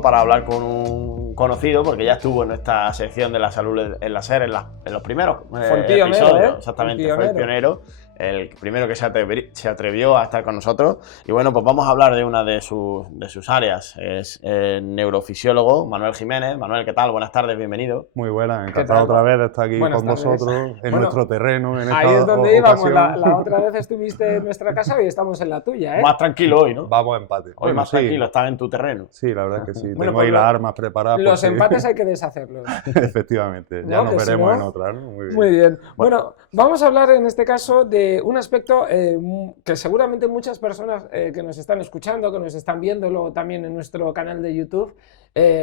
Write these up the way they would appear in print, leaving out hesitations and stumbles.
tiempo para hablar con un conocido, porque ya estuvo en nuestra sección de la salud en la SER en los primeros episodios. Exactamente, fue el pionero, el primero que se atrevió a estar con nosotros. Y bueno, pues vamos a hablar de una de sus áreas. Es neurofisiólogo Manuel Jiménez. Manuel, ¿qué tal? Buenas tardes, bienvenido. Muy buenas, encantado otra vez de estar aquí con vosotros, en nuestro terreno. Ahí es donde íbamos, la otra vez estuviste en nuestra casa y estamos en la tuya, ¿eh? Más tranquilo hoy, ¿no? Vamos a empate. Hoy más tranquilo, estás en tu terreno. Sí, la verdad es que sí, tengo ahí las armas preparadas. Los empates hay que deshacerlos. Efectivamente, ya nos veremos en otras, ¿no? Muy bien. Bueno, vamos a hablar en este caso de un aspecto que seguramente muchas personas que nos están escuchando, que nos están viendo luego también en nuestro canal de YouTube,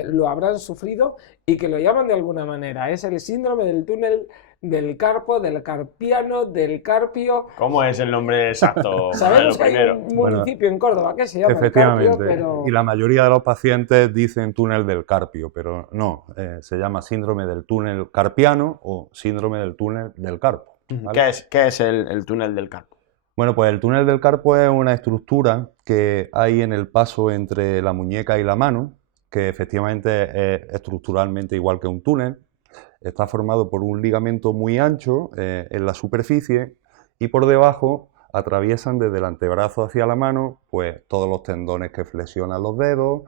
lo habrán sufrido y que lo llaman de alguna manera. Es el síndrome del túnel del carpo, del carpiano, del carpio. ¿Cómo es el nombre exacto? Sabemos que hay un municipio en Córdoba que se llama efectivamente, el Carpio, pero... y la mayoría de los pacientes dicen túnel del carpio, pero no, se llama síndrome del túnel carpiano o síndrome del túnel del carpo. ¿Vale? ¿Qué es el túnel del carpo? Bueno, pues el túnel del carpo es una estructura que hay en el paso entre la muñeca y la mano, que efectivamente es estructuralmente igual que un túnel. Está formado por un ligamento muy ancho en la superficie y por debajo atraviesan desde el antebrazo hacia la mano pues todos los tendones que flexionan los dedos,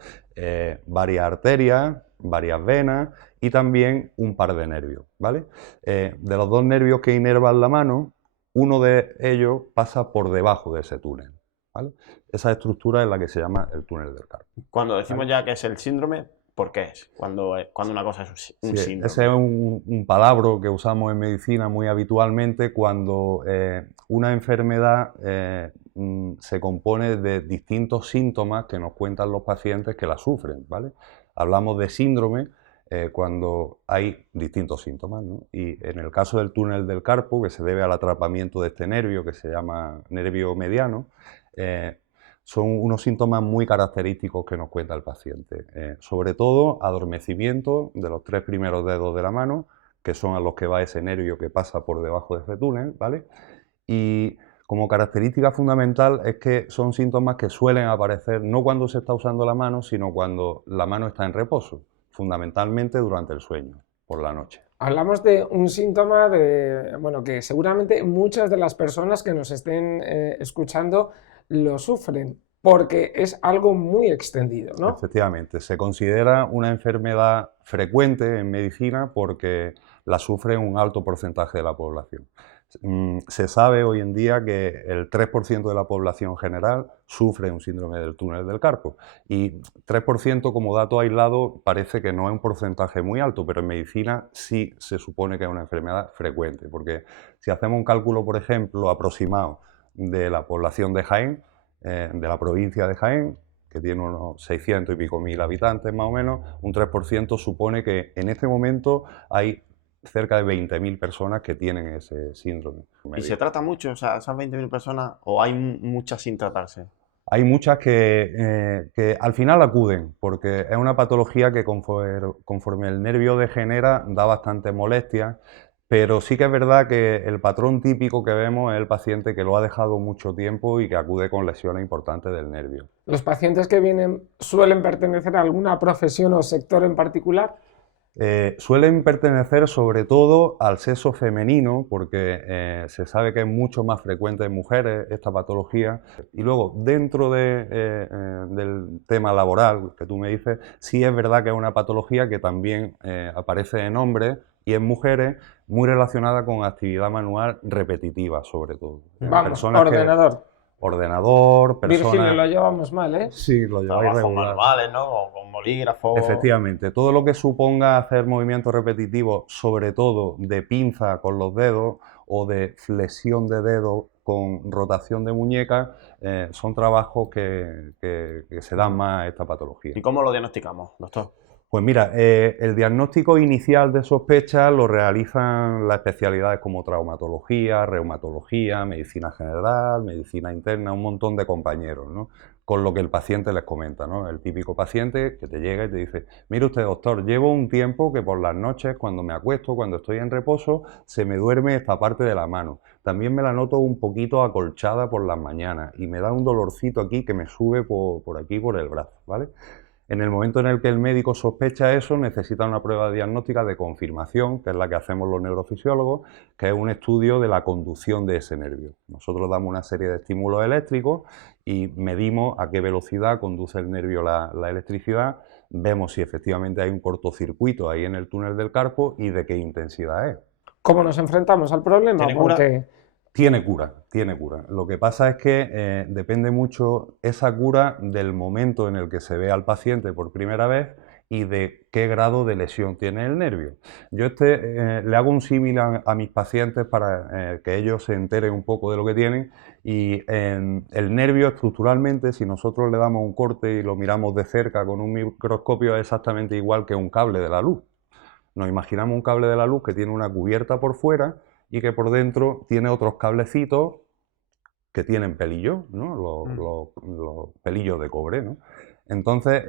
varias arterias, varias venas y también un par de nervios, ¿vale? De los dos nervios que inervan la mano, uno de ellos pasa por debajo de ese túnel, ¿vale? Esa estructura es la que se llama el túnel del carpo. Cuando decimos ya que es el síndrome, ¿por qué es? Cuando una cosa es un síndrome. Ese es un palabra que usamos en medicina muy habitualmente cuando una enfermedad se compone de distintos síntomas que nos cuentan los pacientes que la sufren, ¿vale? Hablamos de síndrome cuando hay distintos síntomas, ¿no? Y en el caso del túnel del carpo, que se debe al atrapamiento de este nervio que se llama nervio mediano, son unos síntomas muy característicos que nos cuenta el paciente. Sobre todo, adormecimiento de los 3 primeros dedos de la mano, que son a los que va ese nervio que pasa por debajo de ese túnel, ¿vale? Y como característica fundamental es que son síntomas que suelen aparecer no cuando se está usando la mano, sino cuando la mano está en reposo, fundamentalmente durante el sueño, por la noche. Hablamos de un síntoma que seguramente muchas de las personas que nos estén escuchando lo sufren, porque es algo muy extendido, ¿no? Efectivamente, se considera una enfermedad frecuente en medicina porque la sufre un alto porcentaje de la población. Se sabe hoy en día que el 3% de la población general sufre un síndrome del túnel del carpo y 3% como dato aislado parece que no es un porcentaje muy alto, pero en medicina sí se supone que es una enfermedad frecuente, porque si hacemos un cálculo, por ejemplo, aproximado de la población de Jaén, de la provincia de Jaén, que tiene unos 600 y pico mil habitantes más o menos, un 3% supone que en este momento hay cerca de 20.000 personas que tienen ese síndrome. ¿Y se trata mucho, o sea, esas 20.000 personas, o hay muchas sin tratarse? Hay muchas que al final acuden, porque es una patología que conforme el nervio degenera da bastante molestia, pero sí que es verdad que el patrón típico que vemos es el paciente que lo ha dejado mucho tiempo y que acude con lesiones importantes del nervio. ¿Los pacientes que vienen suelen pertenecer a alguna profesión o sector en particular? Suelen pertenecer sobre todo al sexo femenino porque se sabe que es mucho más frecuente en mujeres esta patología. Y luego, dentro del tema laboral que tú me dices, sí es verdad que es una patología que también aparece en hombres y en mujeres, muy relacionada con actividad manual repetitiva, sobre todo. Vamos, ordenador. Ordenador, personas... Virgilio, lo llevamos mal, ¿eh? Sí, lo lleváis regular. Manuales, ¿no? O con bolígrafo. Efectivamente, todo lo que suponga hacer movimientos repetitivos, sobre todo de pinza con los dedos o de flexión de dedos con rotación de muñeca, son trabajos que se dan más a esta patología. ¿Y cómo lo diagnosticamos, doctor? Pues mira, el diagnóstico inicial de sospecha lo realizan las especialidades como traumatología, reumatología, medicina general, medicina interna, un montón de compañeros, ¿no? Con lo que el paciente les comenta, ¿no? El típico paciente que te llega y te dice: mire usted, doctor, llevo un tiempo que por las noches, cuando me acuesto, cuando estoy en reposo, se me duerme esta parte de la mano. También me la noto un poquito acolchada por las mañanas y me da un dolorcito aquí que me sube por aquí, por el brazo, ¿vale? En el momento en el que el médico sospecha eso, necesita una prueba diagnóstica de confirmación, que es la que hacemos los neurofisiólogos, que es un estudio de la conducción de ese nervio. Nosotros damos una serie de estímulos eléctricos y medimos a qué velocidad conduce el nervio la electricidad, vemos si efectivamente hay un cortocircuito ahí en el túnel del carpo y de qué intensidad es. ¿Cómo nos enfrentamos al problema? Tiene cura, tiene cura. Lo que pasa es que depende mucho esa cura del momento en el que se ve al paciente por primera vez y de qué grado de lesión tiene el nervio. Yo le hago un símil a mis pacientes para que ellos se enteren un poco de lo que tienen, y el nervio estructuralmente, si nosotros le damos un corte y lo miramos de cerca con un microscopio, es exactamente igual que un cable de la luz. Nos imaginamos un cable de la luz que tiene una cubierta por fuera y que por dentro tiene otros cablecitos que tienen pelillos, ¿no? Los pelillos de cobre, ¿no? Entonces,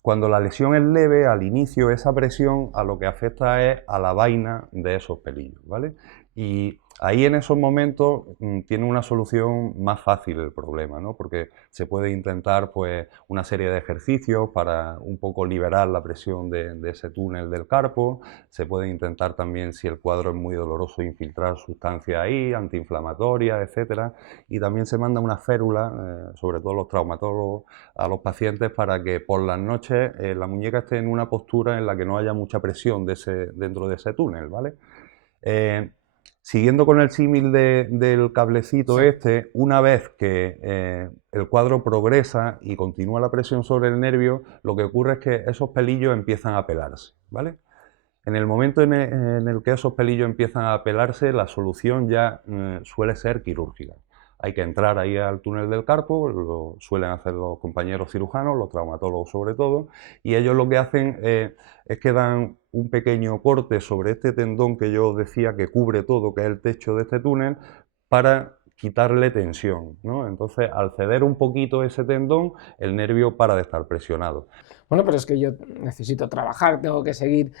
cuando la lesión es leve, al inicio esa presión a lo que afecta es a la vaina de esos pelillos, ¿vale? Y ahí en esos momentos tiene una solución más fácil el problema, ¿no? Porque se puede intentar pues una serie de ejercicios para un poco liberar la presión de ese túnel del carpo. Se puede intentar también, si el cuadro es muy doloroso, infiltrar sustancias ahí, antiinflamatorias, etcétera. Y también se manda una férula, sobre todo los traumatólogos, a los pacientes para que por las noches la muñeca esté en una postura en la que no haya mucha presión dentro de ese túnel, ¿vale? Siguiendo con el símil del cablecito una vez que el cuadro progresa y continúa la presión sobre el nervio, lo que ocurre es que esos pelillos empiezan a pelarse, ¿vale? En el momento en el que esos pelillos empiezan a pelarse, la solución ya suele ser quirúrgica. Hay que entrar ahí al túnel del carpo, lo suelen hacer los compañeros cirujanos, los traumatólogos sobre todo, y ellos lo que hacen es que dan un pequeño corte sobre este tendón que yo decía que cubre todo, que es el techo de este túnel, para quitarle tensión, ¿no? Entonces, al ceder un poquito ese tendón, el nervio para de estar presionado. Bueno, pero es que yo necesito trabajar, tengo que seguir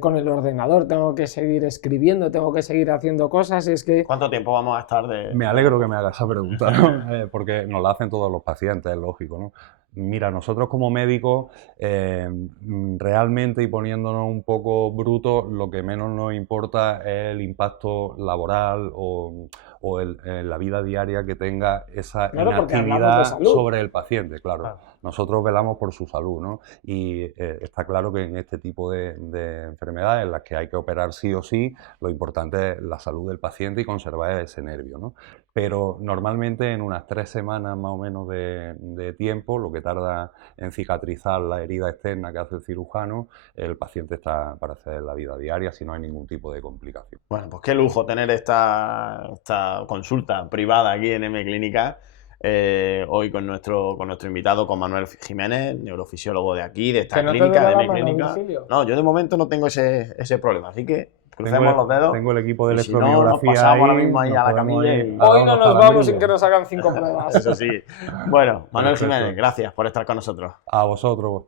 con el ordenador, tengo que seguir escribiendo, tengo que seguir haciendo cosas, es que... ¿Cuánto tiempo vamos a estar de...? Me alegro que me hagas esa pregunta, ¿no? Porque nos la hacen todos los pacientes, es lógico, ¿no? Mira, nosotros como médicos, realmente, y poniéndonos un poco brutos, lo que menos nos importa es el impacto laboral o la vida diaria que tenga esa inactividad sobre el paciente, claro. Nosotros velamos por su salud, ¿no? Y está claro que en este tipo de enfermedades en las que hay que operar sí o sí, lo importante es la salud del paciente y conservar ese nervio, ¿no? Pero normalmente en unas 3 semanas más o menos de tiempo, lo que tarda en cicatrizar la herida externa que hace el cirujano, el paciente está para hacer la vida diaria si no hay ningún tipo de complicación. Bueno, pues qué lujo tener esta consulta privada aquí en M-Clínica. Hoy con nuestro invitado, con Manuel Jiménez, neurofisiólogo de aquí, de esta clínica, de M-Clínica. No, yo de momento no tengo ese problema, así que crucemos los dedos. Tengo el equipo de electromiografía. Si no, nos pasamos ahora mismo ahí a la camilla. Hoy no nos vamos sin que nos hagan 5 pruebas. Eso sí. Bueno, Manuel Jiménez, gracias por estar con nosotros. A vosotros.